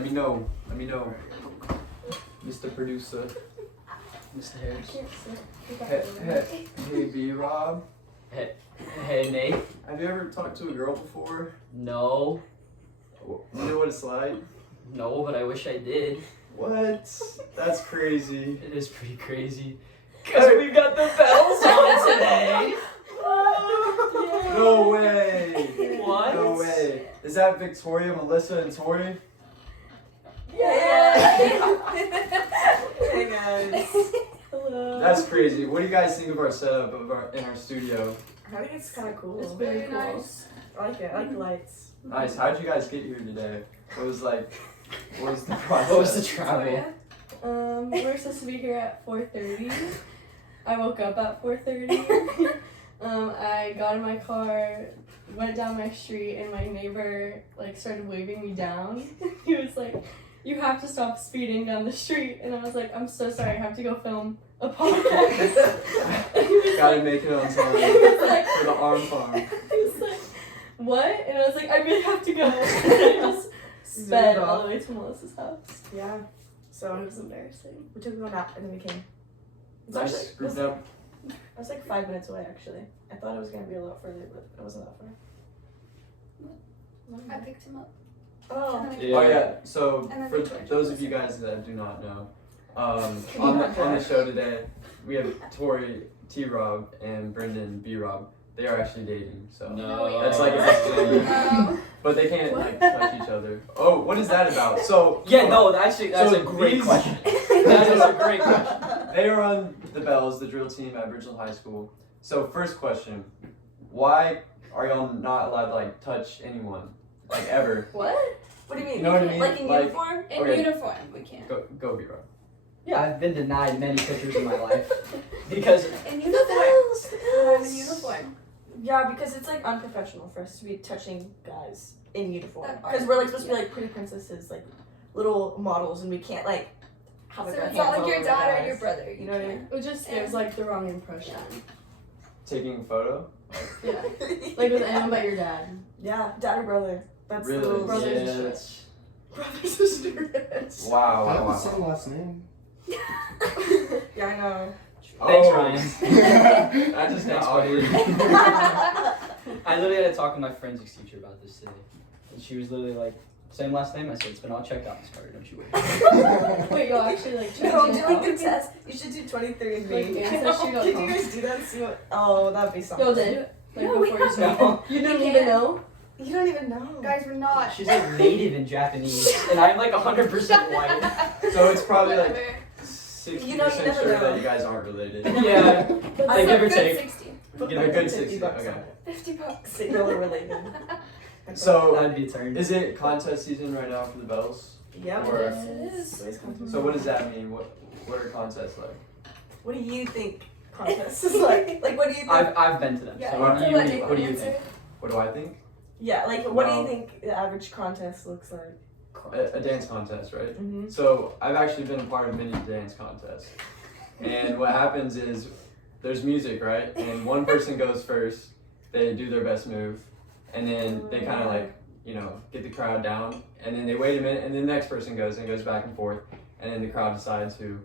Let me know. Mr. Producer. Mr. Harris. Hey, B-Rob. Hey, Nate. Have you ever talked to a girl before? No. You know what it's like? No, but I wish I did. What? That's crazy. It is pretty crazy. Because we've got the bells on today. No way. What? No way. Is that Victoria, Melissa, and Tory? Yeah. Hey guys. Hello. That's crazy. What do you guys think of our setup in our studio? I think it's kind of cool. It's very cool. Nice. I like it. I like the lights. Nice. How'd you guys get here today? What was the process? What was the travel? We were supposed to be here at 4:30. I woke up at 4:30. I got in my car, went down my street, and my neighbor started waving me down. He was like, "You have to stop speeding down the street," and I was like, "I'm so sorry. I have to go film a podcast." Gotta make it on time for the arm farm. He was like, "What?" And I was like, "I really have to go." And I just sped all the way to Melissa's house. Yeah. So It was embarrassing. we took a little nap and then we came. It's Nice. actually- Group nap. I was like 5 minutes away actually. I thought it was gonna be a lot further, but it wasn't that far. I picked him up. Oh. Oh yeah. So And then for George those of was you there. guys that do not know, on the show today we have Tory T-Rob and Brendan B-Rob. They are actually dating. So No. that's like a disclaimer. But they can't touch each other. Oh, what is that about? So Yeah, no, actually, that's So a great these- question. That is a great question. They are on the Belles, the drill team at Bridgeland High School. So first question, why are y'all not allowed to touch anyone, ever? What? What do you mean? You know what I mean? Like in uniform? In Okay. uniform, we can't. Go B-Rob. Yeah, I've been denied many pictures in my life because In uniform. I'm in uniform. Yeah, because it's unprofessional for us to be touching guys in uniform. That Because we're supposed to be pretty princesses, little models, and we can't have So our it's hands not all like your over daughter guys. and your brother. You know what I mean? It just gives the wrong impression. Taking a photo? Yeah. With anyone but your dad. Yeah, dad or brother. That's Really? the little Brothers Yeah, and that's- brother sister. Wow, I have the wow, same wow. last name. Yeah, I know. Thanks, Oh. Ryan. That just got Thanks, awkward. I literally had to talk with my forensics teacher about this today, and she was literally like, "Same last name." I said, "It's been all checked out, Miss Carter. Don't you worry." Wait, you'll actually change No, it doing out? the test. You should do 23andMe. Ancestry.com. Could you guys do that? See what? Oh, that'd be something. Y'all did? No, we before you haven't. started? You didn't We even can't. know? You don't even know. Guys, we're not. She's native in Japanese, and I'm 100% white. So it's probably Whatever. 60% You know, you never sure know. that you guys aren't related. Yeah, But Like, give or Good take. 60. Put Give a like good 50 60, bucks okay. on it. $50. So you're related. So that'd be a turn. is it contest season right now for the Belles? Yep. Or- It is. Always contest. So what does that mean? What are contests like? What do you think contests is like? What do you think? I've been to them. Yeah, So what do so you what think? did What do you answer? think? What do I think? Yeah, what do Well- you think the average contest looks like? A dance contest, right? Mm-hmm. So I've actually been a part of many dance contests. And what happens is there's music, right? And one person goes first, they do their best move, and then they kind of get the crowd down, and then they wait a minute, and then the next person goes and goes back and forth, and then the crowd decides who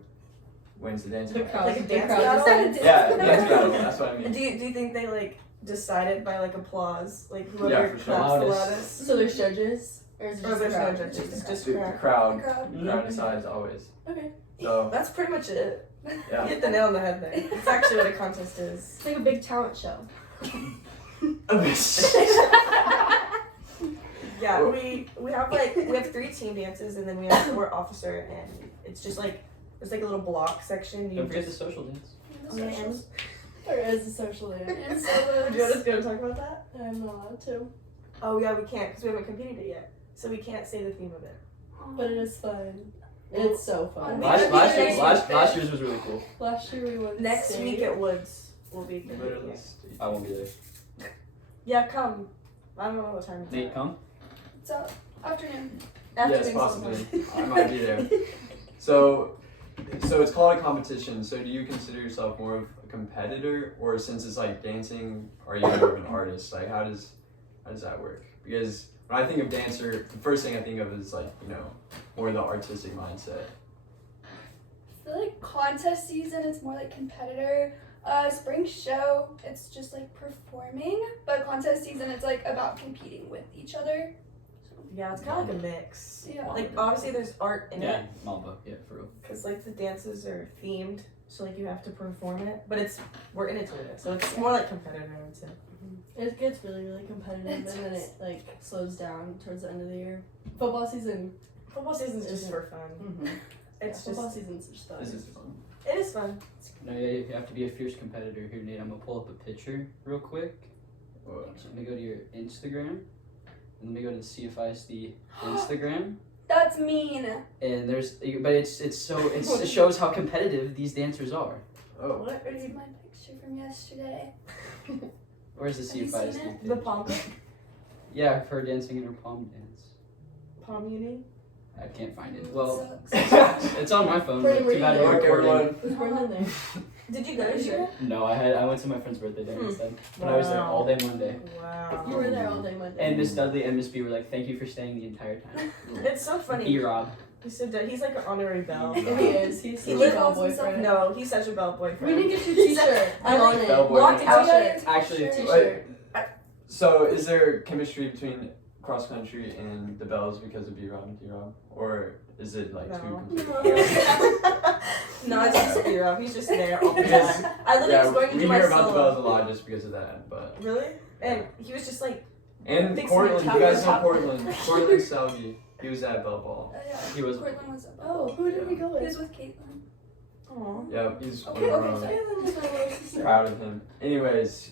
wins the dance The contest. crowd, Like a the dance crowd battle? decides. Yeah, dance battle, that's what I mean. Do you think they decide it by applause? Whoever Yeah, for sure. claps the Loudest. loudest? So there's judges? Or is it Or just there's the no crowd? judges, it's just The crowd. crowd, Crowd. the crowd decides always. Okay. So That's pretty much it. yeah. You hit the nail on the head there. It's actually what a contest is. It's like a big talent show. Yeah, we have 3 team dances and then we have 4 officer and it's just it's like a little block section. You Don't forget the just social dance. and Or is a social dance? And so do you want us to go talk about that? I'm not allowed to. Oh yeah, we can't because we haven't competed it yet, so we can't say the theme of it. But it is fun. It's so fun. Last year's was really cool. Last year we won Next state. week at Woods will be good. Literally. I won't be there. Yeah, come. I don't know what time it's Nate, at. come. So, afternoon. Yes, Afternoon possibly. sometime. I might be there. So it's called a competition. So do you consider yourself more of a competitor, or since it's dancing, are you more of an artist? How does that work? Because when I think of dancer, the first thing I think of is like, you know, more the artistic mindset. I feel like contest season, it's more like competitor. Spring show, it's just like performing. But contest season, it's like about competing with each other. Yeah, it's kind of like a mix. Yeah. Like obviously there's art in Yeah, it Mamba. Yeah, for real. because like the dances are themed, so like you have to perform it. But we're in it to win it, so it's more like competitive, I would say. It gets really, really competitive, and then it like slows down towards the end of the year. Football season. Football season's just for fun. Mm-hmm. It's Football just season's just fun. This is fun. it is fun. No, yeah, you have to be a fierce competitor here, Nate. I'm gonna pull up a picture real quick. Whoa. Let me go to your Instagram. And let me go to the CFISD Instagram. That's mean. And but it shows how competitive these dancers are. Oh. What are It's you? my picture from yesterday. Where's the Have you seen CFISD? it? The page? pom Yeah, of her dancing in her palm dance. uni. I can't find it. Well, Sucks. it's on my phone. Brandon, But too bad were we're Look, recording. everyone. Was Brendan there? Did you go to sure? No, I went to my friend's birthday dinner instead. But I was there all day Monday. Wow. You were there all day Monday. And Miss Dudley and Miss B were like, "Thank you for staying the entire time." It's so funny. B-Rob. He's so dead. He's like an honorary Belle. He is. He's He such a lives bell on himself. boyfriend. No, he's such a Belle boyfriend. We didn't get your t-shirt. I'm on it. Bell Walked boyfriend. out Oh, shirt. yeah, Actually, t-shirt. T-shirt. So is there chemistry between cross country and the Belles because of B-Rob and D-Rob? Or is it like two No. completely No, it's just zero. He's just there all the Because- time. I literally Yeah, was going to we do my hear about the Belles a solo. lot just because of that, but Really? And he was just like, and Fixing Portland, your you guys know top. Portland. Portland Selby. He was at Belle Ball. Yeah. He was. Cortland was up. Oh, who did we go He was with? with Caitlin. oh. Yeah, he's one Okay, of our okay, own. sorry. Caitlin was my little sister. Proud of him. Anyways,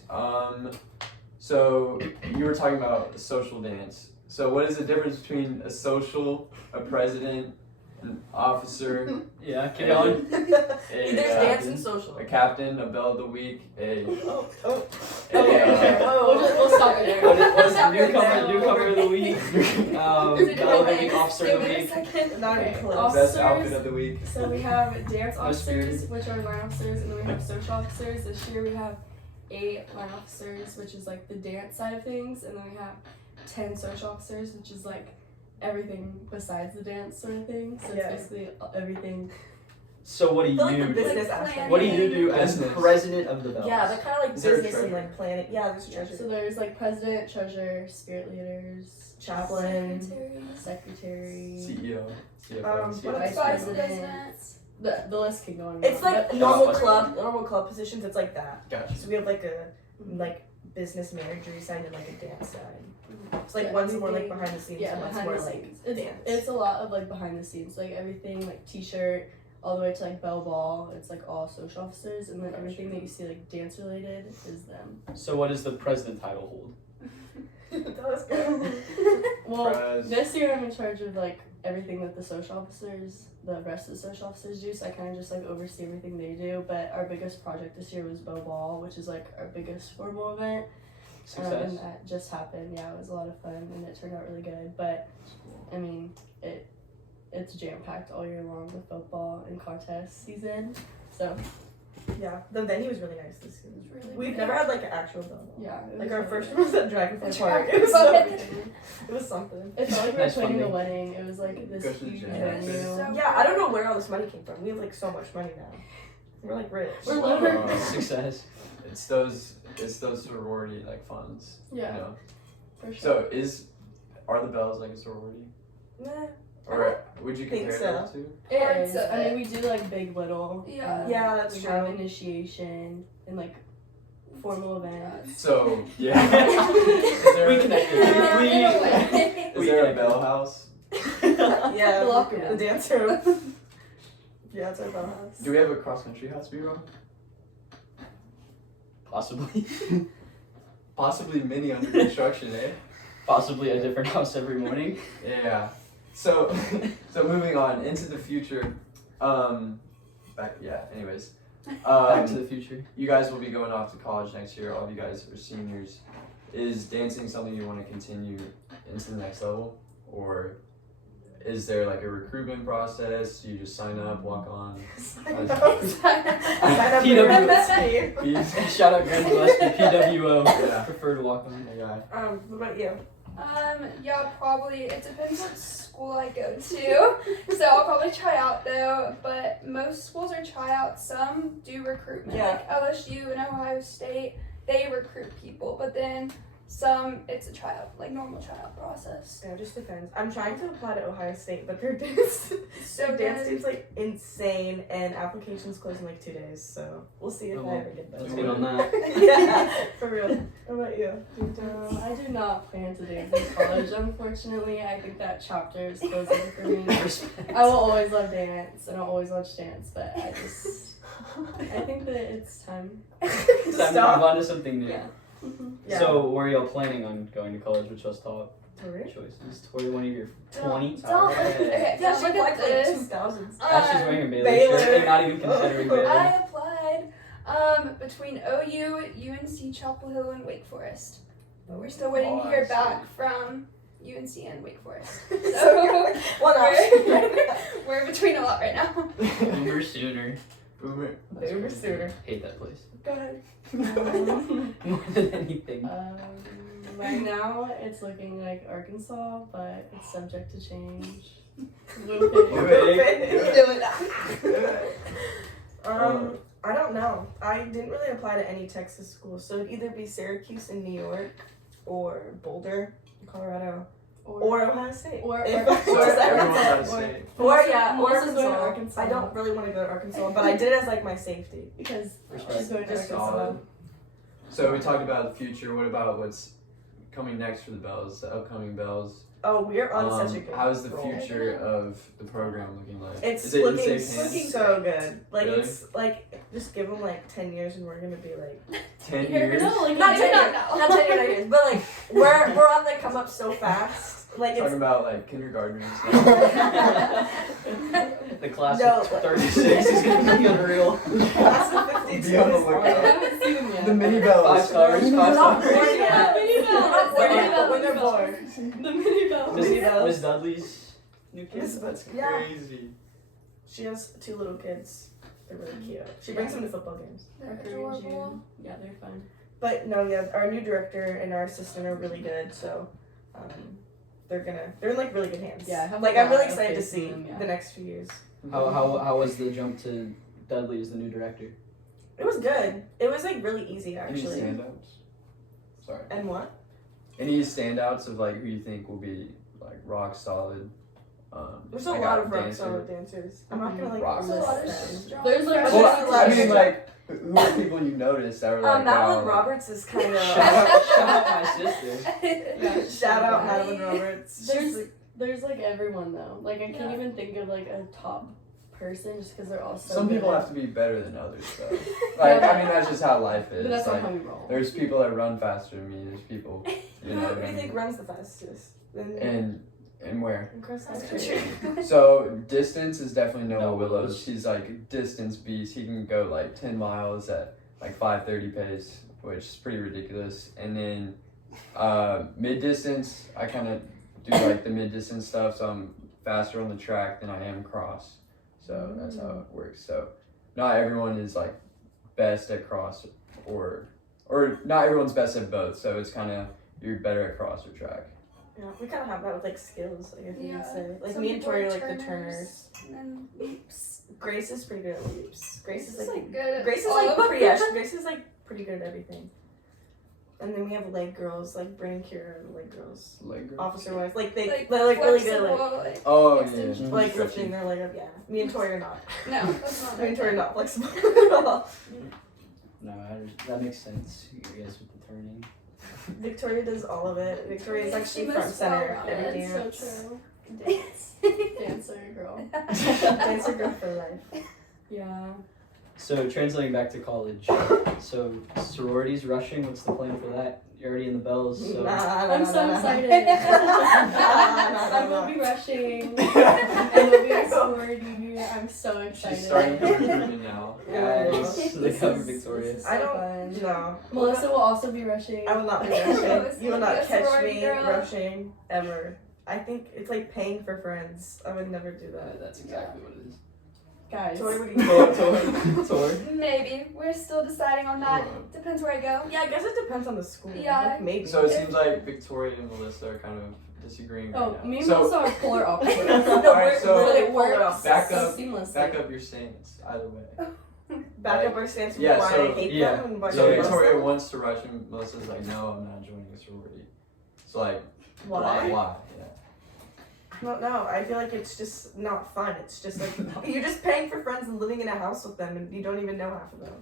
so you were talking about social dance. So what is the difference between a social, a president, an officer, Yeah, keep going. There's a, dance and social. a captain, a belle of the week, a Oh, oh. a, Okay. We'll stop it there. What is Stop right newcomer, there. newcomer of the week? Is it Belle of the okay? week, officer of the Give me a week. second. Not even Okay, close. best outfit of the week. So we have dance I'm officers, spirited. which are line officers, and then we have social officers. This year we have 8 line officers, which is like the dance side of things, and then we have 10 social officers, which is like everything besides the dance sort of thing. So Yeah. it's basically everything. So what do I feel like the you do? business Like aspect. What do you do as Business. president of the Bells? Yeah, that kind of like Is there a business and treasurer? like planning. Yeah, there's a treasure. So there's like president, treasurer, spirit leaders, Chaplain. secretary. CEO, CFO, What CFO. Vice Vice president. president. The list can go on. and It's on. like But- normal club positions. It's like that. Gotcha. So we have like a business manager side and like a dance side. It's like Yeah, one's more like everything- behind the scenes, Yeah, and one's behind more the like scenes. It's, dance. it's a lot of like behind the scenes, like everything like t-shirt all the way to like Belle Ball. It's like all social officers, and then everything that you see like dance related is them. So what does the president title hold? That was good. Well, Pres- this year I'm in charge of like everything that the social officers, the rest of the social officers do. So I kind of just like oversee everything they do. But our biggest project this year was Belle Ball, which is like our biggest formal event. Success. And that just happened. Yeah, it was a lot of fun and it turned out really good. But I mean, it's jam packed all year long with football and contest season. So Yeah, the venue was really nice this year. It was really We've good. never had like an actual Belle Ball. yeah, it Like was our really first good. one was at Dragonfly The Park. It was Dragonfly. so good. It was something. It felt like we were Nice planning a funding. wedding. It was like this Go to the huge gym. venue. So- Yeah, I don't know where all this money came from. We have like so much money now. We're like rich. We're Wow. living. Success. It's those sorority like funds. Yeah, You know? for sure. So are the Bells like a sorority? Nah. Or would you Think compare so. those two? It Parts is. of I mean, it. we do like big, little. Yeah. and Yeah, that's we true. have initiation and like formal events. So yeah. Is there, We connected. Is there a Bell house? Yeah, The locker the room. dance room. Yeah, it's our Belle house. Do we have a cross country house, B-Rob? Possibly. Possibly many under construction, eh? Possibly a different house every morning. Yeah. So moving on into the future. Anyways. Back to the future. You guys will be going off to college next year. All of you guys are seniors. Is dancing something you want to continue into the next level, or is there like a recruitment process? You just sign up, walk on. Sign up for PW. MSP. Shout out Grand Gillespie, PWO. Yeah. Prefer to walk on. Yeah. What about you? Yeah, probably. It depends what school I go to. So I'll probably try out though, but most schools are tryouts. Some do recruitment. Yeah. Like LSU and Ohio State, they recruit people, but then some it's a tryout, like normal tryout process. Yeah, it just depends. I'm trying to apply to Ohio State, but their dance Good. team's like insane, and applications close in like 2 days. So we'll see if Oh, I ever get that. Let's get on that. Yeah, for real. What about you? I do not plan to dance in college, unfortunately. I think that chapter is closing for me. I will always love dance, and I'll always watch dance, but I think that it's time. Time to move on to something new. Yeah. Yeah. So, were y'all planning on going to college? Which was top Tory? choices? Tory, one of your 20? Don't. Okay, Yeah, so she look at applied like this. 2000s. Ashley's wearing a Baylor Baylor. shirt and not even considering Baylor. I applied between OU, UNC, Chapel Hill, and Wake Forest. But we're still waiting to hear back from UNC and Wake Forest. So One option. we're between a lot right now. Boomer sooner. Boomer. Boomer sooner. Hate that place. Go ahead. More than anything. Right now, it's looking like Arkansas, but it's subject to change. Wait. Do it. I don't know. I didn't really apply to any Texas schools, so it'd either be Syracuse in New York, or Boulder, Colorado, or Ohio State. Or If- Arkansas. or Everyone's Arkansas. out of state. Or yeah, or Melissa's going to Arkansas. Arkansas. I don't really want to go to Arkansas, but I did it as like my safety. Because Respect. she's going to Just Arkansas. Solid. So we talked about the future. What about what's coming next for the Belles, the upcoming Belles? Oh, we're on such a good. How's the roll. future of the program looking like? It's Is it in looking safe hands? so good. Like Really? it's like just give them like 10 years and we're gonna be like 10 You're years? No, like, not 10 no, years, no. not 10 years, but like we're on the come up so fast. Like Talking it's about like kindergartners now. The class No, of but- 36 is going to be unreal. class of 52 Be on the is lookout. I fine. haven't seen them yet. The mini Belles. 5 stars, 5 We're not stars. born yet. Mini We're not Belles. born Mini yet, but when they're Belles. born. The Mini Belles. Mini Belles. Miss Dudley's new kid. That's Yeah. crazy. She has 2 little kids. They're really cute. She brings them to football games. They're Parker and adorable. June. Yeah, they're fun. But no, yeah, our new director and our assistant are really good, so they're in like really good hands. Yeah, I have like a I'm really lot of excited to faith in see them, yeah. the next few years. How was the jump to Dudley as the new director? It was good. It was like really easy Any actually. standouts? Sorry. And what? Any standouts of like who you think will be like rock solid? There's a like lot of rock dancer? solid dancers. I'm not gonna like Rock There's a lot of list them. strong There's, like, freshmen. Well, I There's mean a- like who are people you noticed that were like Madeline wow, like- Roberts is kind of Shout out my sister. shout out Yeah. Madeline Roberts. She's like, There's like everyone though. Like I can't Yeah. even think of like a top person just because they're all so Some people good. have to be better than others though. Like I mean that's just how life But is. that's not Like, how we roll. there's people that run faster than me. There's people you know. who what do I you mean? think runs the fastest? And where? In cross That's country. true. So distance is definitely Noah Noah Willows. Willows. He's like a distance beast. He can go like 10 miles at like 5:30 pace, which is pretty ridiculous. And then mid distance, I kind of do like the mid distance stuff, so I'm faster on the track than I am cross. So that's how it works. So not everyone is like best at cross or not everyone's best at both. So it's kind of you're better at cross or track. Yeah, we kind of have that with like skills, like if you Yeah. could say. Like Some me and people Tori are are like the turners. turners. And then leaps. Grace is pretty good at leaps. Grace is like good. Grace is all like of pretty. them. Grace is like pretty good at everything. And then we have leg girls like Brandon Kira and leg girls. Leg grip. Officer wise, like they're Like really good at flexible, like Oh yeah, extension. yeah. like Stretchy. lifting their leg up. Yeah, me and Tori are not. No, that's not Me and Tori are right. not flexible at all. No, that makes sense. You guys with the turning. Victoria does all of it. Victoria is She actually must front center well at every That's so dance. true. Dancer girl. Dancer girl for life. Yeah. So translating back to college. So sororities rushing. What's the plan for that? You're already in the Belles. So I'm so excited. Nah, I will be rushing. I will be a sorority. I'm so excited. She's starting recruitment now. guys, This they cover is- Victoria. this is so I don't fun. know. Melissa will also be rushing. I will not be rushing. You will not catch me rushing ever. I think it's like paying for friends. I would never do that. That's exactly what it is. Guys. Tory, what do you think? Tory. Maybe. We're still deciding on that. Depends where I go. Yeah, I guess it depends on the school. Yeah. Like, maybe. So it seems like Victoria and Melissa are kind of disagreeing Oh, right now. me and So, Melissa are polar opposites. No, Alright, we're so- really It works polar opposites. Back so up- seamlessly. back up your stance either way. Back up our stance with Yeah, why so- I hate yeah. them and why So I love Victoria them. wants to rush and Melissa's like, no, I'm not joining a sorority. So like, Why? Why? Yeah. I don't know. I feel like it's just not fun. It's just like you're just paying for friends and living in a house with them, and you don't even know half of them.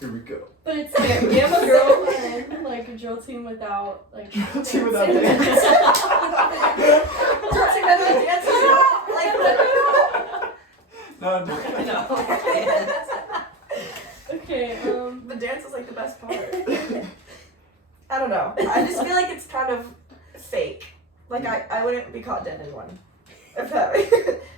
Here we go. But it's like we have a girl and like a drill team without like Team without dancing. dance. Touching them and dancing. No, no. Okay, The dance is like the best part. I don't know. I just feel like it's kind of fake. Like I wouldn't be caught dead in one. If that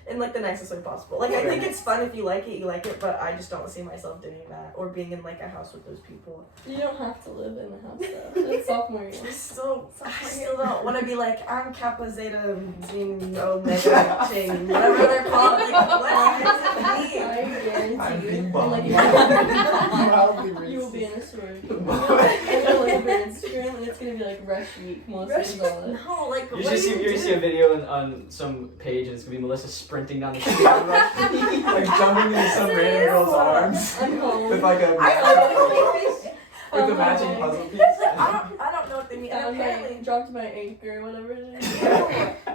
in like the nicest way possible. Like I think it's fun if you like it, but I just don't see myself doing that or being in like a house with those people. you don't have to live in a house though. It's sophomore year. I still don't want to be like, I'm Kappa Zeta Zine Omega Chain, whatever they're called. Like, what does it mean? I guarantee I'm you. being And, bummed. like, you will be in a sorority. And you'll look at their Instagram and it's gonna be like rush week most of the time. No, like, You what just do see, you you do? see a video on some page and it's gonna be Melissa sprinting down the street. Like jumping into some random girl's arms I'm home. with like a with a matching puzzle piece. I don't know what they mean. And Found apparently, dropped my anchor, whatever it is.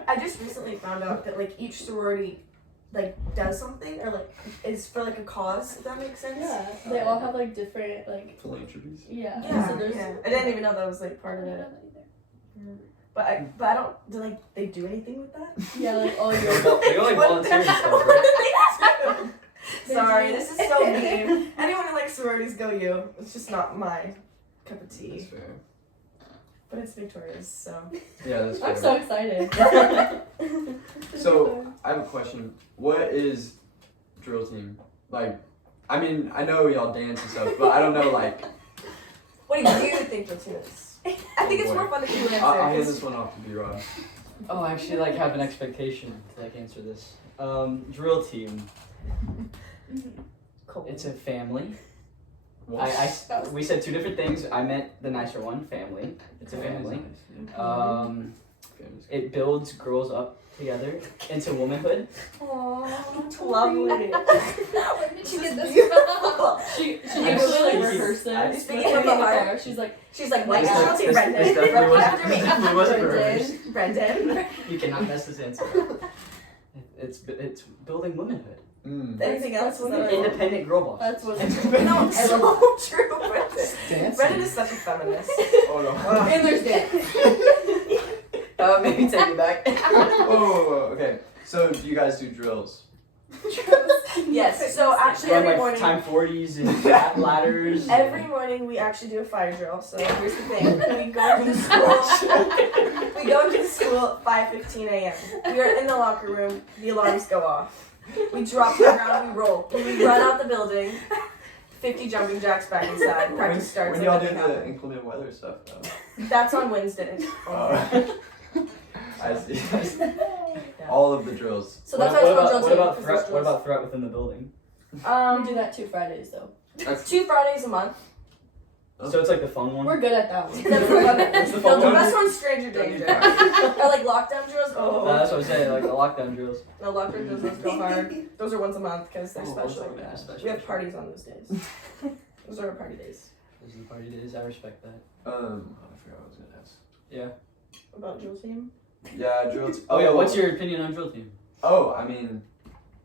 I just recently found out that like each sorority like does something or like is for like a cause. If that makes sense. Yeah, they all have like different like Philanthropies. yeah. Yeah, So there's I didn't even know that was like part of it. But I don't. Do like they do anything with that? yeah like all They your go like volunteer and stuff, right? Sorry, this is so mean. Anyone who likes sororities, go you. It's just not my cup of That's tea. fair. But it's Victoria's, so. Yeah, that's fair. I'm so excited. So I have a question. What is drill team? Like, I mean, I know y'all dance and stuff, but I don't know like. What do you think your team is? I think it's more fun if you answer. I'll hand 'cause- this one off to B-Rob. Oh, I actually like have an expectation to like answer this. Drill team. Cool. It's a family. What? We said two different things. I meant the nicer one, family. It's a family. It builds girls up together into womanhood. Aww, Lovely. Where did you get this Beautiful. She I actually like just- rehearses. I- with Speaking her of the in the heart. car. She's like She's like, Like, like, it's- I'll say it's Brendan. definitely After me. it wasn't rehearsed. Brendan. You cannot mess this answer. It's building womanhood. Anything else? That's what Is that it is. Independent girl boss. That's what No, it's so true, Brendan. Dancing. Brendan is such a feminist. Oh no. and there's dance. Maybe take it back. Oh, okay. So do you guys do drills? Yes. So actually, Run every like morning. time 40s and ladders. Every morning we actually do a fire drill. So here's the thing: we go to the school. We go to the school at 5:15 a.m. We are in the locker room. The alarms go off. We drop to the ground. We roll. We run out the building. 50 jumping jacks back inside. Practice starts. When like y'all do nothing the happened. inclement weather stuff though. That's on Wednesdays. I see. All of the drills. So that's why it's called drill what team, about 'cause threat? there's What drills. about threat within the building? We do that 2 Fridays though. That's 2 Fridays a month. So it's like the fun one. We're good at that one. That's the fun. What's the No, fun the one? best one's stranger danger. Or like lockdown drills. Oh. That's what I'm saying. Like the lockdown drills. No, lockdown drills those go hard. Those are once a month because they're Oh, special. once a month, special. We have parties on those days. Those are our party days. Those are the party days. I respect that. I forgot what I was gonna ask. Yeah. About drill team. Yeah, drill. Oh yeah. What's your opinion on drill team? Oh, I mean,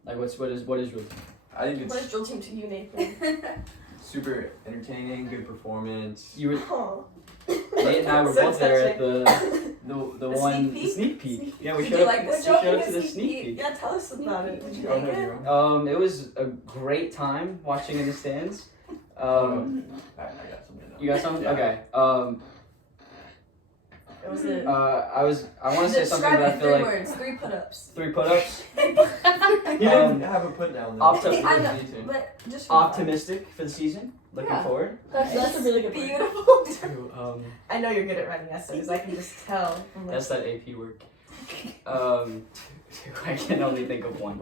Like what is drill team? I think What is it's drill team to you, Nathan? super entertaining, good performance. You were Oh. Nate and I were So both there at touching. the The one sneak peek? sneak peek. Yeah, we Did showed you up. like this? We showed Joking up to the a sneak peek. Yeah, tell us about it. Did you Oh, like no, it? you're wrong. It was a great time watching in the stands. I got something. You got something? Yeah. Okay. It was it. I want to say something, Describe but I it in feel 3 like words. 3 putt-ups. 3 putt-ups. You didn't have a put down there. Opti- I You know, need to. but just Optimistic for the season. Looking Yeah. forward. That's a really good word. beautiful. To, I know you're good at writing essays. I can just tell. From that's that AP work. I can only think of one.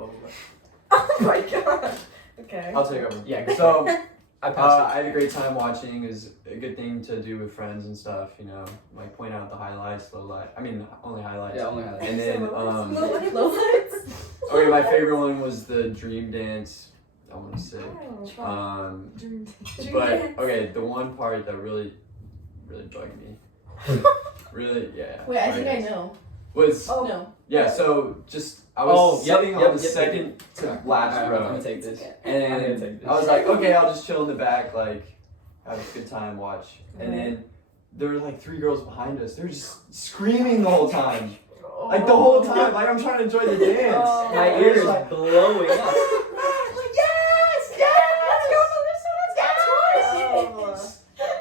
Oh my god. Okay. I'll take over. Yeah, go So, I passed I had a great time watching. It was a good thing to do with friends and stuff, you know, like point out the highlights, only highlights. Yeah, only highlights. And then, Lowlights? okay, my favorite one was the dream dance. I want to say. Oh. But okay, the one part that really bugged me. Really, yeah. Wait, I think I know. Was Oh. No. yeah. So just I was sitting on the yep. second to last I'm row, gonna take this. and I'm gonna take this. I was like, okay, I'll just chill in the back, like have a good time, watch. And then there were like 3 girls behind us. They were just screaming the whole time, like the whole time. Like I'm trying to enjoy the dance. Oh. My And it ear was is like, blowing up.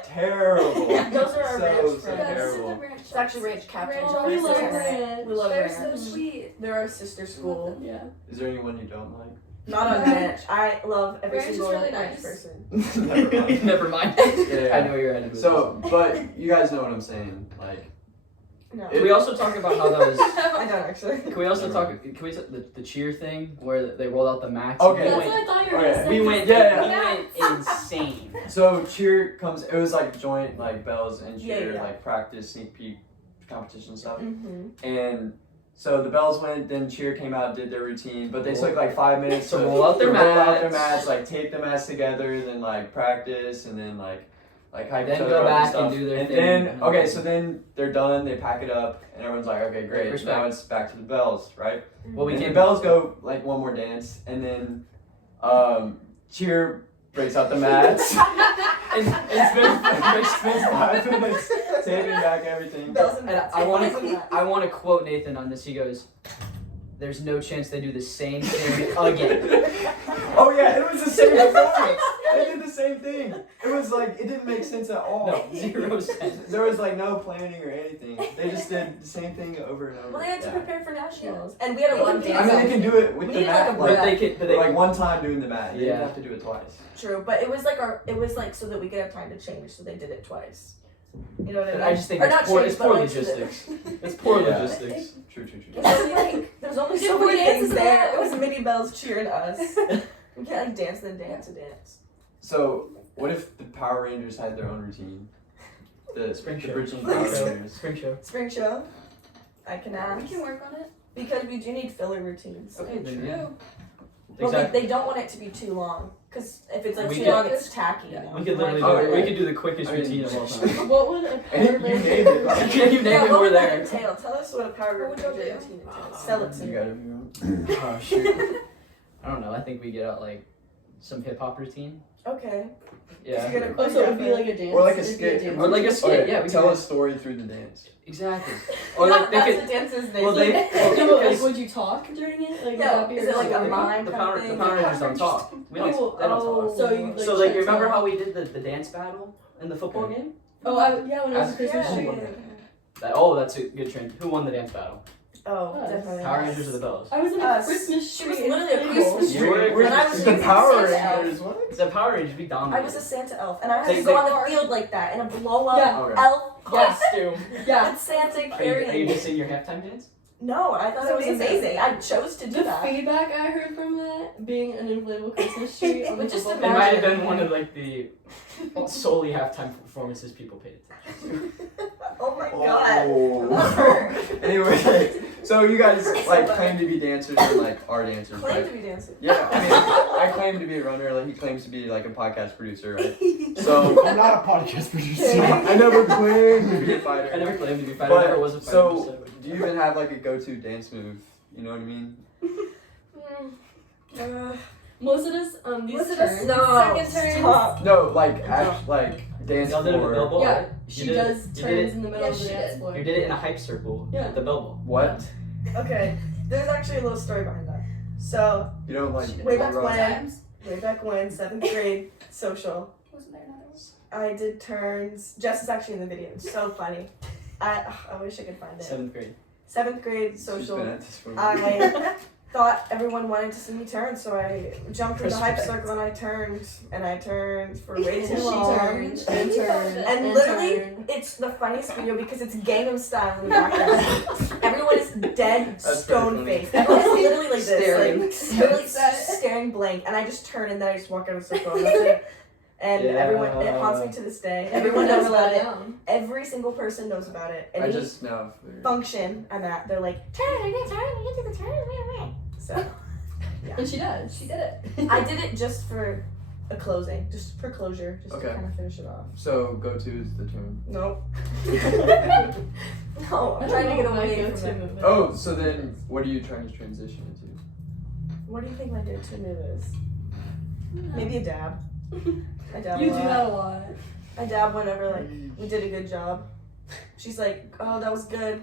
terrible. Those are our ranch so friends. terrible. It's actually ranch captains. Ranch We love officers. ranch. We love They're ranch. so sweet. They're our sister school. Yeah. Is there anyone you don't like? Not on ranch. I love every Ranch is single really ranch nice. person. Never mind. Never mind. Yeah. I know you're headed with So, but you guys know what I'm saying, like. No. Can we also talk about how that was? I don't actually. Can we also talk? Can we talk the cheer thing where they rolled out the mats? Okay. That's We what went, I thought you were Okay. gonna say. we went, Yeah. we went insane. So cheer comes. It was like joint like Belles and cheer Yeah. like practice sneak peek competition stuff. Mm-hmm. And so the Belles went. Then cheer came out, did their routine, but they took like 5 minutes To roll out their mats. mats, like tape the mats together, then like practice, and then like hype Then each go other up back stuff. and do their and thing. then okay, so then they're done. They pack it up, and everyone's like, okay, great. Respect. Now it's back to the Belles, right? Well, we And the can't. Belles go like one more dance, and then cheer breaks out the mats. and spends 5 minutes taping back everything. Bells and And bats. I want to quote Nathan on this. He goes, "There's no chance they do the same thing again." Oh yeah, it was the same performance. They did the same thing. It was like it didn't make sense at all. No, 0 sense. There was like no planning or anything. They just did the same thing over and over. Well, they had to Yeah. prepare for nationals, and we had a one dance. I mean, they can do it with We the need, mat, like, a like, But they could. But they like one time doing the mat. They Yeah. didn't have to do it twice. True, but it was like so that we could have time to change, so they did it twice. You know what I But mean? I just think Or it's not poor, change, it's but poor like so that- logistics. It's poor Yeah. logistics. True. There's only Did so we many dance things as there. well? It was mini Bells cheering us. We can't like dance and then dance and dance. So, what if the Power Rangers had their own routine? The Spring the show. Bridgeland Spring Power show. Rangers. Spring show. Spring show. I can We ask can work on it. because we do need filler routines. Okay, then True. yeah. But Exactly. they don't want it to be too long, because if it's like We too could- long, it's tacky. You know? We could literally Oh, do it. yeah. We could do the quickest I mean- routine of all time. What would a And Power you Ranger named it. Can you name Yeah, it? what We're would that there. entail? Tell us what a Power What would Ranger y'all do? routine entails. Sell it to You me. gotta be Oh shoot. I don't know. I think we get out like some hip hop routine. Okay. Yeah. You're gonna Oh, so it would be like a dance. Or like a It'd be skit. dance Or like a routine. skit. Okay, yeah, we tell could- a story through the dance. Exactly. Or Yeah, like they that's could. the dance's name. Well, they. No, Well, but, like, because would you talk during it? Like, Yeah, would that be is your it like a story? mime the kind Power of thing? Rangers don't talk. We don't. Oh, They don't talk. So you like. So like, should you remember talk. how we did the dance battle in the football game? Oh, yeah, when it was a Christmas Yeah. tree. That's a good trend. Who won the dance battle? Oh, Us. definitely. Power us. Rangers or the Bells? I was in a Us. Christmas She tree. was in literally a Vegas. Christmas You tree. were a When I was Christmas The a Power Santa elf. Rangers, what? The Power Rangers. We I dominated. was a Santa elf, and I had They- to go they- on the field like that in a blow up Yeah. Okay. elf Yes. costume Yeah. with Santa Are you carrying just me. in your halftime dance? No, I thought it was It's amazing. I chose to do The that. feedback I heard from that, being an inflatable Christmas tree on the But just football It field. might have Imagine. been one of like the solely halftime performances people paid attention to. Oh my god. Oh. Anyway, so you guys like claim to be dancers and like are dancers, Claim right? to be dancing. Yeah, I mean, I claim to be a runner. Like he claims to be like a podcast producer, right? So I'm not a podcast producer. I never claimed to be a I fighter. never claimed to be fighter. I never was a fighter. So, do you even have like a go-to dance move? You know what I mean? Most of this, these Most of turns. us- No. Second turns. Stop. No, like dance Y'all did it with the Belle floor. Ball, Yeah, right? she You did does it, you turns did it, in the middle Yes, of the she dance did. floor. you did it in a hype circle. Yeah. The Belle Ball. What? Okay, there's actually a little story behind that. So, You don't like Way back run. when. Times. way back when, 7th grade, social, Wasn't there another one? I did turns. Jess is actually in the video. It's so funny. I wish I could find it. 7th grade. 7th grade, She's social. been at this for I thought everyone wanted to see me turn, so I jumped in the hype Respect. circle and I turned for way And too she long. turned and turned And and literally, turned. it's the funniest video because it's Gangnam Style in the background. Everyone is dead, That's stone pretty faced. Everyone's literally like Staring. this, like literally staring blank. And I just turn and then I just walk out of the circle. And that's it. And everyone, it haunts me to this day. Everyone knows about it. Every single person knows about it. I Any just know. function I'm at, they're like, turn, I get the turn. So, And she does. She did it. I did it just for a closing, just for closure, just Okay. to kind of finish it off. So go to is the tune. Nope. I No, I'm don't trying to know get what my away go-to from it. move is. Oh, so then what are you trying to transition into? What do you think my go-to move is? Maybe a dab. I dab You a do lot. that a lot. I dab whenever like we did a good job. She's like, oh, that was good.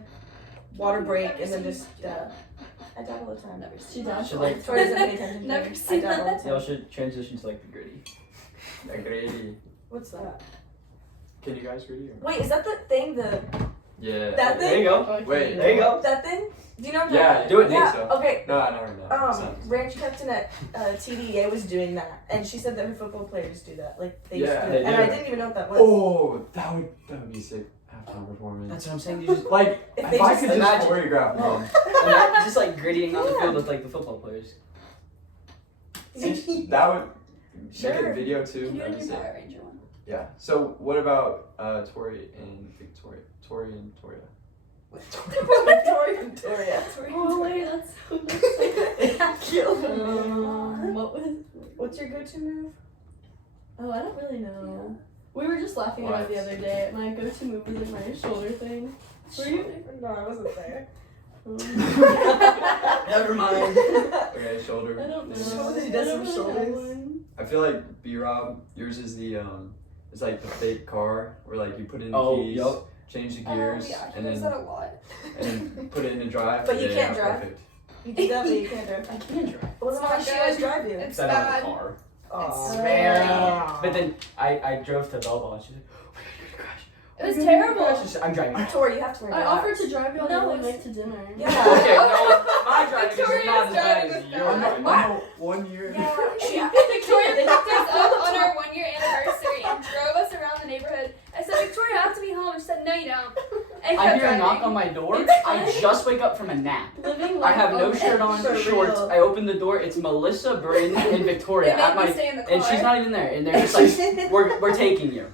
Water break and then just dab. I dab all the time. Never She seen does. Should like Tori doesn't pay attention to Never me. seen I dab all the y'all time. should transition to like the gritty. Agree. What's that? Can you guys read it? Wait, is that the thing? Yeah. That There thing? you go. Oh, I Wait, can't there you do go. That thing? Do you know what I'm Yeah, talking do it, about? Nate, Yeah. so. Okay. No, I never know. Branch captain at TDA was doing that, and she said that her football players do that. Like they used Yeah, to do they it, and do. I didn't even know what that was. Oh, that would be sick halftime performance. That's what I'm saying. You just Like If if, they I just could just imagine- choreograph one. just like grittying on the field with like the football players. That would Sure. make a video too. Can you That'd do be your sick. Power Ranger one? Yeah. So what about Tory and Victoria? Tory and Toria. Victoria, Victoria. Oh wait, that's so Kill what was? What's your go-to move? Oh, I don't really know. We were just laughing about it the other day. My go-to move was like my shoulder thing. Were you? No, I wasn't there. Never mind. Okay, shoulder. I don't know. Shoulders, I does don't some really have shoulders. one. I feel like B-Rob, yours is the it's like the fake car where like you put in the Oh, keys, yup. change the gears, Yeah, he and does then that a lot. put it in the drive. But you Yeah, can't drive. Perfect. You do that, but you can't drive. I can drive. Well, then why It's she not always good. drive you? It's That on bad. the car. Aw, It's man. But then I drove to Belle Ball and she's like, oh my god, you're gonna crash. It was You're gonna terrible. crash. She's like, I'm driving. Tori, you have to wear I that. offered to drive you on the No, way it's- night to dinner. Yeah. Okay, no, my driving is Victoria's not as bad driving as is yours. bad. What? 1 year. Yeah. Victoria picked us up on our 1 year anniversary and drove us around the neighborhood. I said, Victoria, I have to be home. She said, no, you don't. And I kept hear a knock driving. on my door. It's I fine. just wake up from a nap. Living I life have no on shirt on, For shorts. real. I open the door. It's Melissa, Bryn, and Victoria They at made me my, stay in the car. and she's not even there. And they're just like, we're taking you.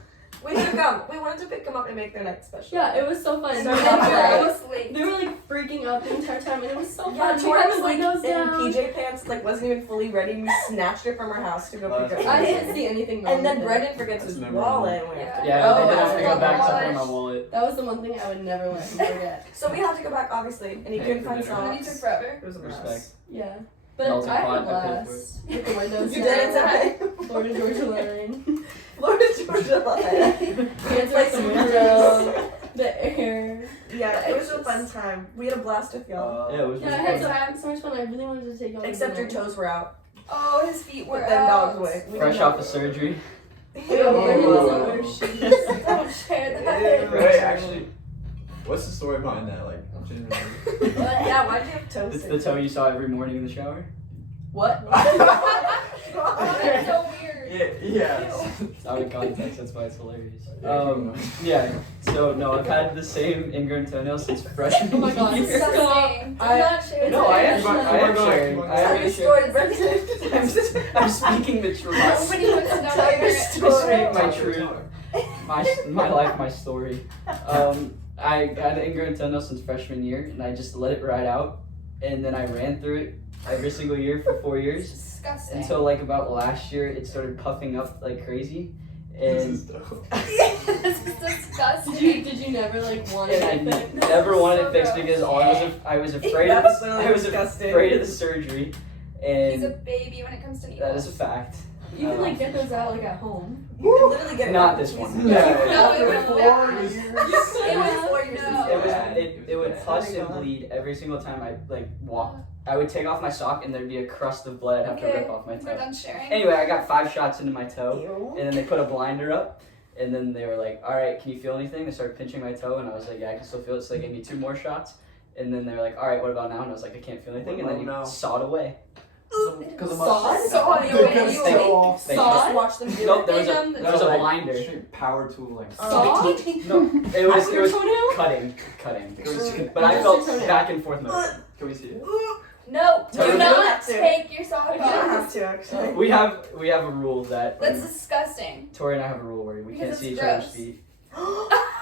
We took them. We wanted to pick them up and make their night special. Yeah, it was so fun. So They were fun. almost late. They were like freaking out the entire time, and it was so Yeah, fun. We Tori had was the like windows in down. PJ pants, like wasn't even fully ready. We snatched her from her house to go pick her I up. didn't see anything wrong And then with it. Brendan forgets That's his memorable. wallet. And we have to Yeah, go. they did that's have to go not back much. except for my wallet. That was the one thing I would never let him forget. So we had to go back, obviously, and he Pay couldn't for find dinner. And then you took socks. forever. It was a mess. Respect. Yeah. But Melting I had a pot, I paid for blast with the windows You down. did it today. Florida Georgia line. Florida Georgia line. Hands Like like the some window, the air. Yeah, it was a fun time. We had a blast with y'all. Yeah, it was Yeah, I really had fun. so much fun. I really wanted to take y'all. to Except your dinner. toes were out. Oh, his feet were Put them out. dogs away. We Fresh did off not- the surgery. Ew. Yeah, Brendan doesn't wear shoes. Don't share that. Ew. Wait, actually, what's the story behind that? Like, genuinely. Yeah, why do you have toes? It's the toe you saw every morning in the shower. What? Oh, that's so weird. Yeah. It's out of context, that's why it's hilarious. Yeah, so no, I've had the same ingrown toenail since freshman Oh my God, year. this is Disgusting. Do I- not share No, that. I am, Keep on- I keep am on going, sharing. keep on I Tell am your sharing. story, Brendan. I'm speaking the truth. Nobody wants to know Tell my your parents. story. I speak my truth. My life, my story. I had an ingrown toenail since freshman year, and I just let it ride out, and then I ran through it every single year for 4 years Disgusting. until like about last year it started puffing up like crazy, This and is dope. This is disgusting. Did you never like want and it I fixed? never wanted So it fixed gross. because I was afraid of That's the, literally I was disgusting. afraid of the surgery, He's a and baby when it comes to needles. that is a fact. You can like get those out like at home. You can literally get it. Not out. this one. No, No, it was Four bad. years. It was 4 years. no. It was bad. it would bad. pus Oh my and God. bleed every single time I like walked. I would take off my sock and there'd be a crust of blood I'd have to Okay, rip off my we're toe. done sharing. Anyway, I got 5 shots into my toe, Ew. and then they put a blinder up, and then they were like, "All right, can you feel anything?" They started pinching my toe, and I was like, "Yeah, I can still feel it." So they gave me 2 more shots, And then they're like, all right, what about now? And I was like, I can't feel anything. And then you No. saw it away. Because I'm Saw it away. They- So just watch them do Nope, it. there was a like, blinder. straight power tool like. Saw? No, it was Toenail? cutting. Can we see it? But I Just felt your toenail. back and forth motion. Can we see it? No, Totally. do You don't not have to. take your sock You don't have off. to actually. We have a rule that That's disgusting. Tori and I have a rule where we can't Because see it's each other's gross. feet.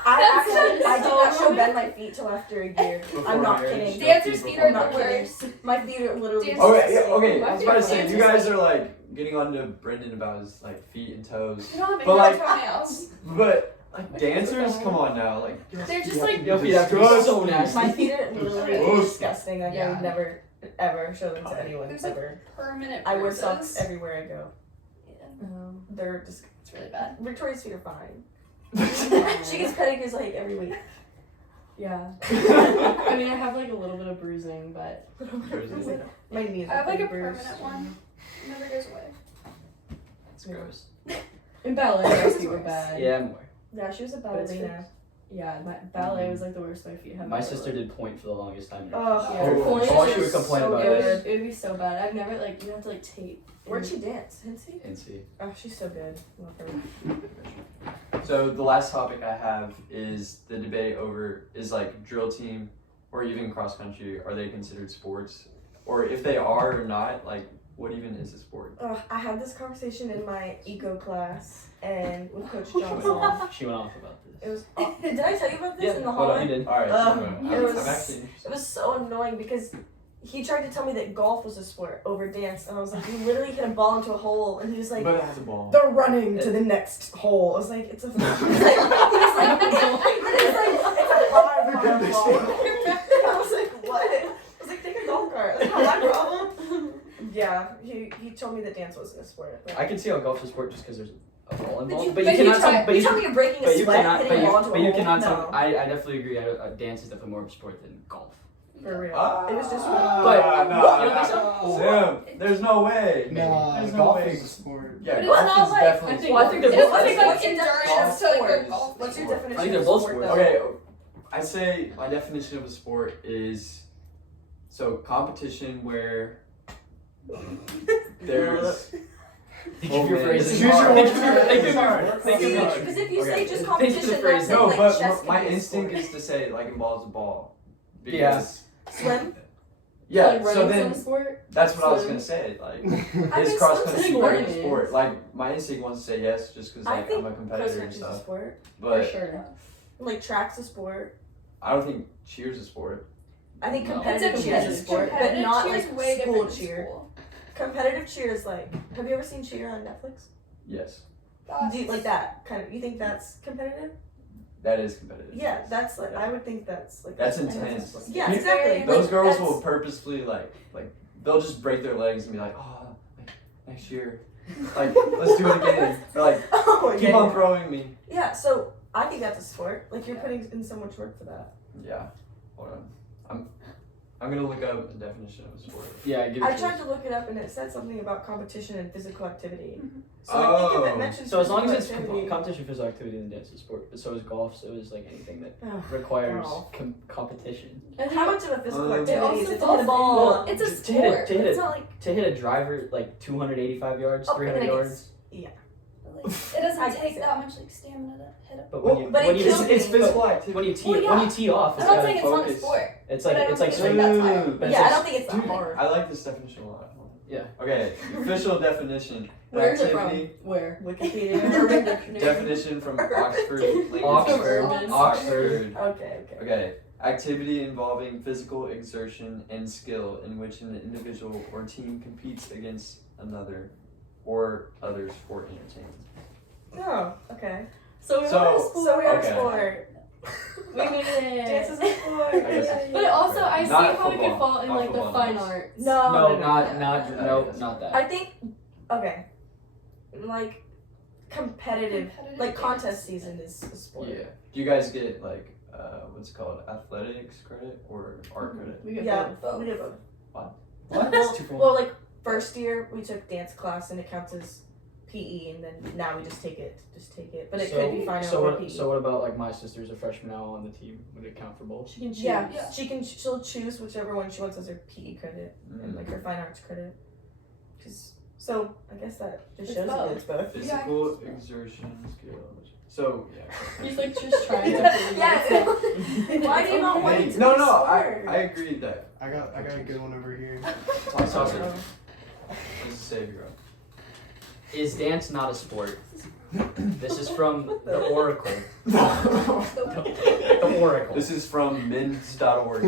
I did not show Ben my feet till after a year. I'm not marriage. kidding. Dancers' feet are I'm not the kidding. worst. My feet are literally. Dancers' Okay, yeah, okay. My I was about to say, favorite you guys are like getting onto Brendan about his like feet and toes, You don't have any But, like- toenails. but like dancers, come on now, like They're just like Your feet have to be so nasty. My feet are literally Disgusting. disgusting. Like I Yeah. would never, ever show them to anyone There's, like, ever. permanent I wear bruises. socks everywhere I go. Yeah, They're just. it's really bad. Victoria's feet are fine. She gets pedicures like every week. Yeah. I mean, I have like a little bit of bruising, but My knees I have are like a pretty bruised. permanent one. It never goes away. It's gross. in ballet, my feet were bad. Yeah, more. Yeah, she was a But it's ballerina. Yeah, my ballet was like the worst my feet have My ever sister looked. did point for the longest time. Oh, Yeah, Oh, point all is she would complain so about good. is- It would be so bad. I've never like you have to like tape. Where'd she dance? Hincy? NC. Oh, she's so good. Love her. So the last topic I have is the debate over is like drill team or even cross country, are they considered sports? Or if they are or not, like what even is a sport? I had this conversation in my eco class and with Coach She went Johnson. off. She went off about this. It was. Did I tell you about this in the hold on, hallway? you did. Alright, it I'm was- actually It interested. was so annoying because he tried to tell me that golf was a sport over dance, and I was like, you literally hit a ball into a hole, and he was like, But it has a ball. they're running to the next hole. I was like, it's a. He was like, it's a 5-mile ball. I was like, what? I was like, take a golf cart. That's not my problem. Yeah, he told me that dance wasn't a sport. But I can see how golf's a sport just because there's a ball involved. but you cannot tell. you tell me you're breaking a But you sweat cannot. hitting a ball into But a you hole. cannot No. tell. I definitely agree. Dance is definitely more of a sport than golf. For real. Ah, It was just. But- nah, you don't think so? Sam, there's no way. Nah, There's no golf way. is a sport. Yeah, But it's golf not is like- definitely I think- a Well, I think sport. they're It's both. like What's your endurance definition to like of go sport? golf. What's your Sport. definition I think of they're both sport? sports. though? Okay, I say my definition of a sport is so competition where there's Think of your man. phrases. Choose your Think words. of your- think of your- Words. think of See, your- because if you Okay. say just Think of the competition, phrase. that's no, like but chess my can be a instinct sport. is to say it like involves a ball. Yeah. Because Swim. yeah, like so running then some sport. that's what I was swim. gonna say. Like, I is think cross swim's country a really a sport. sport? Like, my instinct wants to say yes, just because I like think I'm a competitor and cross-country's a stuff. sport. For But sure. Like track's a sport. I don't think cheer's a sport. I think No. competitive It's a cheer is a competitive sport, but Competitive not cheer's like way school different than cheer. school. Competitive cheer is like. Have you ever seen Cheer on Netflix? Yes, Do you, like that kind of? You think that's competitive? that is competitive. Yeah, that's like. I would think that's like. That's I think intense. a sport. Yeah, You- exactly. Those Like, girls that's- will purposefully like they'll just break their legs and be like, oh, like, next year, like let's do it again. Or like Oh, keep yeah, on yeah. throwing me. Yeah, so I think that's a sport. Like you're putting in so much work for that. Yeah, hold on. I'm gonna look up the definition of a sport. Yeah, give it I to tried us. to look it up and it said something about competition and physical activity. Mhm. So I think if Oh. it mentions So as long as it's physical activity, competition, physical activity, then dance is sport. But so is golf. So is like anything that Ugh, requires golf. competition. And how much of a physical It activity also is it to hit a falls- ball? Well, It's a to hit it- sport. to hit It's it. not like, To hit a driver like 285 yards, Oh, 300 I guess. yards. it I doesn't can take see that much like stamina to hit a. But Well, when you but when it you kills It's me. physical activity. when you tee Well, yeah. when you tee off, I'm it's not gotta saying it's not a focus. sport. it's like but I it's don't like think that's hard. but it's Yeah, I like- don't think it's that Dude, hard. I like this definition a lot. Yeah. Okay, official definition. Where's it Activity. from? Where? Wikipedia. Urban Dictionary. Definition from Oxford. Language Oxford. Dictionary. Oxford. Okay, okay. Okay. Activity involving physical exertion and skill in which an individual or team competes against another or others for entertainment. Oh, okay. So we So- are a sport. So we are Okay. a sport. We made it. Dance is a sport. I guess it's But also, I see Not how it could football. fall in Not like the football, fine no. arts. No, No, no. not that. I think, okay, like competitive, like contest season is a sport. Yeah. Do you guys get like what's it called, athletics credit or art credit? We get Yeah, both. we did both. What? That's too Well, like first year we took dance class and it counts as PE, and then now we just take it. But it could be final or PE. So what about like my sister's a freshman now on the team? Would it count for both? She can choose. Yeah, she'll choose whichever one she wants as her PE credit and like her fine arts credit. So I guess that just It's shows both. that it's both. Physical exertion skills. So yeah. He's like just trying to. Yeah. Why do you not want it to No, be no, sport? I agree that. I got a good one over here. I saw it. As a savior. Is dance not a sport? This is from the Oracle. The Oracle. This is from mins.org.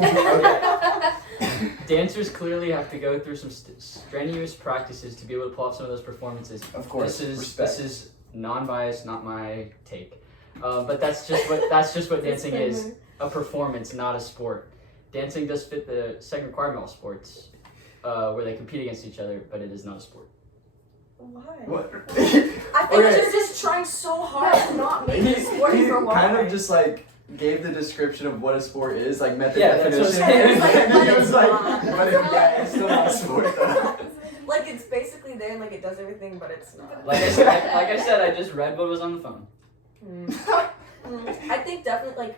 Dancers clearly have to go through some strenuous practices to be able to pull off some of those performances. Of course, This is non-biased, not my take. But that's just what dancing is. A performance, not a sport. Dancing does fit the second requirement of all sports, where they compete against each other, but it is not a sport. Why? What? I think you're just trying so hard to not make it a sport he for a while. kind of just like gave the description of what a sport is, like met the Yeah, that's what definition. I'm saying. He was like, but it's still not a sport though. Like it's basically there and like it does everything, but it's not. Like I said, I just read what was on the phone. I think definitely like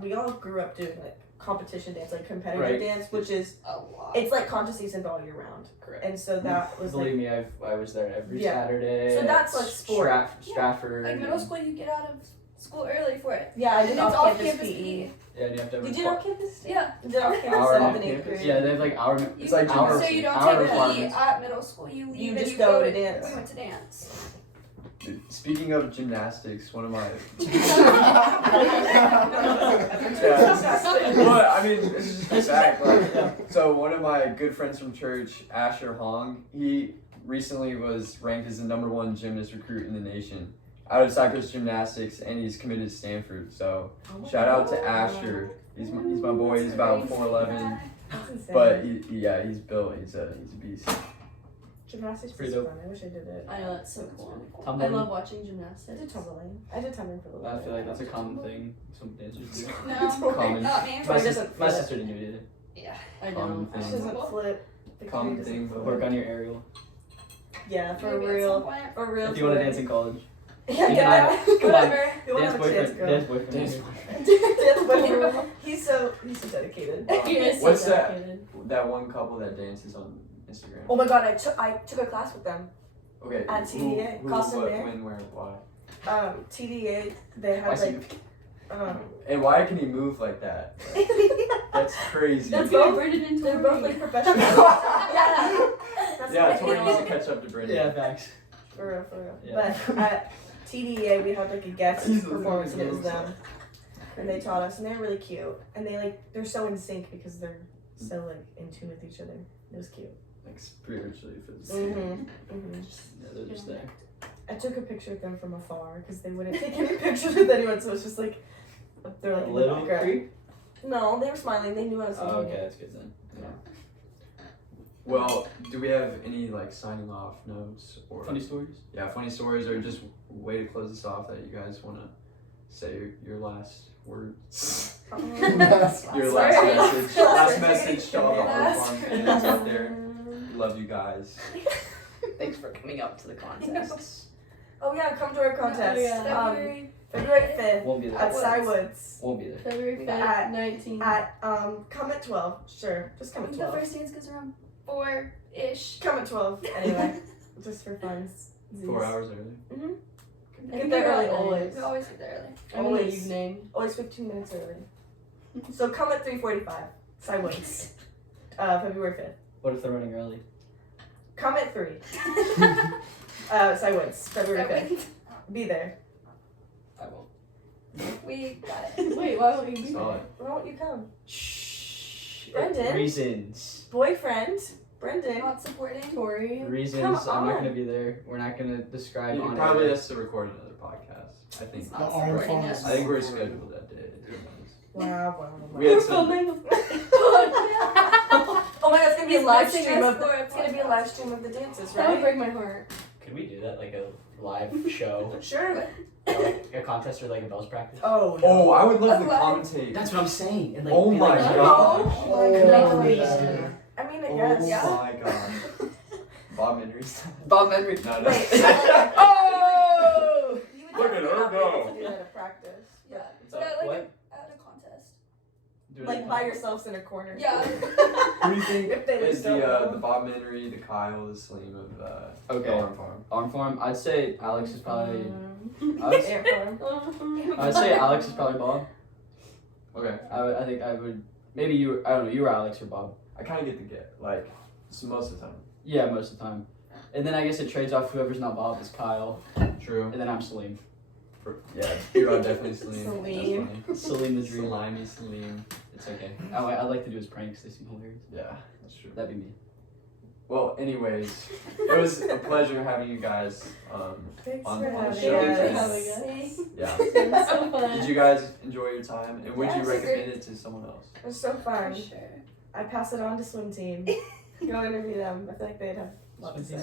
we all grew up doing like competition dance, like competitive dance, which is A lot. it's like contest season all year round. Correct. And so that was Believe like me, I was there every Yeah. Saturday. So that's like sport. Stratford. Like middle school, you get out of school early for it. Yeah, I And did it's off campus off-campus PE. Yeah, and you have to have We a did off campus. Yeah. We did off campus Hour 7th off and 8th campus. grade. Yeah, they have like hour. You, It's like hour- so you don't hour take PE requirements. at middle school. You leave You and just you go go to dance. We went to dance. Speaking of gymnastics, one of my Disgusting. well, I mean, it's just a fact. Like, so one of my good friends from church, Asher Hong, he recently was ranked as the #1 gymnast recruit in the nation out of Cyclist Gymnastics, and he's committed to Stanford. So shout out to Asher. He's my boy. He's about 4'11", That's insane. but he's built. He's a beast. Gymnastics Pretty was dope. fun. I wish I did it. I know that's so cool. I Tumbling. love watching I gymnastics. did tumbling. I did tumbling for a little I bit. feel like that's a common thing some dancers do. No, Common. not me. My, Troy sis- doesn't my flip. sister didn't do it either. Yeah. I Common know. thing. She doesn't flip. The Common kid doesn't thing, flip. Work on your aerial. Yeah, for Maybe at real. some point. For real. If you want to dance in college. Yeah, You yeah. can Come on. Whatever. You want to Dance have a chance, boyfriend. girl. Dance boyfriend. Dance boyfriend. He's so dedicated. He is so What's that? dedicated. That one couple that dances on Instagram. Oh my god, I took a class with them. Okay. At TDA, who, costume what, day. when, where, why? TDA, they Why had see- like And why can he move like that? That's crazy. They're Let's go to both- Bridget and they're Tory. both like professional. Yeah. That's Yeah, what Tori they needs to do. catch up to Brendan. Yeah, thanks. For real. Yeah. But at TDA, we had like a guest He's performance, and it was losing them. And they taught us, and they're really cute. And they're so in sync because they're so like in tune with each other. It was cute. Like spiritually, physically. Yeah, they're just there. I took a picture of them from afar because they wouldn't take any pictures with anyone, so it's just like they're like A in little the background. creep. No, they were smiling. They knew I was Oh, smiling. okay, that's good then. Well, do we have any like signing off notes or Funny stories? funny stories or just way to close this off that you guys want to say your last words? Your last Sorry. message. Last message to all the Last Farm fans out there. Love you guys. Thanks for coming out to the contest. Oh yeah, come to our contest. Oh, yeah. February 5th Won't be there. at Cywoods. Won't be there. February 5th, At- 19. At come at 12. Sure, just come at The 12. first dance goes around 4-ish. Come at 12. Anyway, just for fun. 4 hours early. Get there early always. We always get there early. I'm in the always. evening. Always 15 minutes early. So come at 3:45. Cywoods. February 5th. What if they're running early? Come at 3. Cywoods. February 5th. Be there. I won't. We got it. Wait, why won't you be Solid. there? Why won't you come? Shh. Brendan? Reasons. Boyfriend. Brendan. Not supporting. Tory. Reasons. Come I'm not on. gonna be there. We're not gonna describe He on probably air. has to record another podcast. I think. It's not The arm supporting farm us. is I think we're recording. scheduled that day. Wow. We had We're some. filming. Oh my god, it's gonna be a He's live missing stream us of for a it's gonna be a podcast. live stream of the dances, That would right? break my heart. Could we do that? Like a live show? Sure. Like a contest or like a Bell's practice? Oh no. Oh, I would love to Alive. commentate. That's what I'm saying. And like, Oh be my like, gosh. Oh my Oh, god. yeah. I mean, I Oh guess. Yeah. my god. Bob Memories. Bob Memory. No, no. Wait. Oh! You would Look at definitely her not be able go. to do that at practice. Yeah. So, But at, what? at a contest. Do it Like again. by yourselves in a corner. Yeah. Who do you think If they is don't know. the Bob Memory, the Kyle, the Slim of Okay. Arm Farm? Arm form. I'd say Alex is probably. Mm. I would, Air farm. I'd say Alex is probably Bob. Okay. I think I would. Maybe you. I don't know. You were Alex or Bob. I kind of get the get. Like, it's most of the time. Yeah, most of the time. And then I guess it trades off whoever's not Bob is Kyle, True. and then I'm Salim. Yeah, you're definitely Slim. Salim. That's Salim the funny. dream. Slimy Slim. It's okay. I'd like to do his pranks. They seem hilarious. Yeah, that's true. That'd be me. Well, anyways, it was a pleasure having you guys. Thanks On for the having show. Thank you for us. having us. Yeah. It's so fun. Did you guys enjoy your time? And would Yeah, you it was recommend it to someone else? It was so fun. For sure. I pass it on to swim team. Go interview them. I feel like they'd have a lot to say.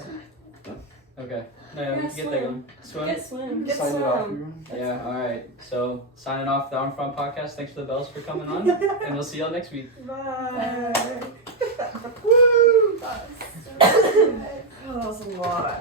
Okay. No, yeah, we Yeah, can get that going. Swim. Get swim. Get Sign it off, some. everyone. Yeah. All right. So signing off the Arm Farm podcast. Thanks for the Bells for coming on, and we'll see y'all next week. Bye. Woo! That was so good. Oh, that was a lot.